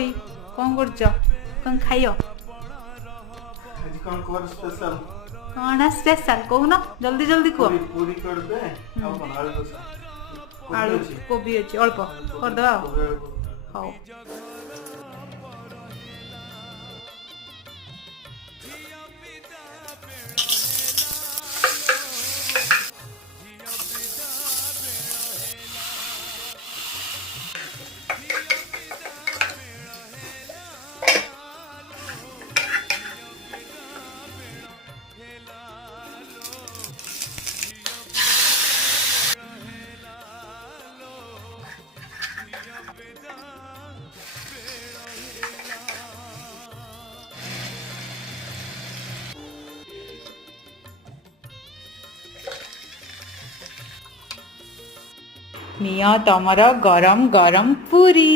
कौन कौन खाइयो आज कौन कर स्पेशल कौन स्पेशल कहून जल्दी जल्दी कह पूरी पूरी कर दे अब कौन आलू दोसा आलू कोबी अच्छी अल्प करदे हाँ निया तमर गरम गरम पूरी।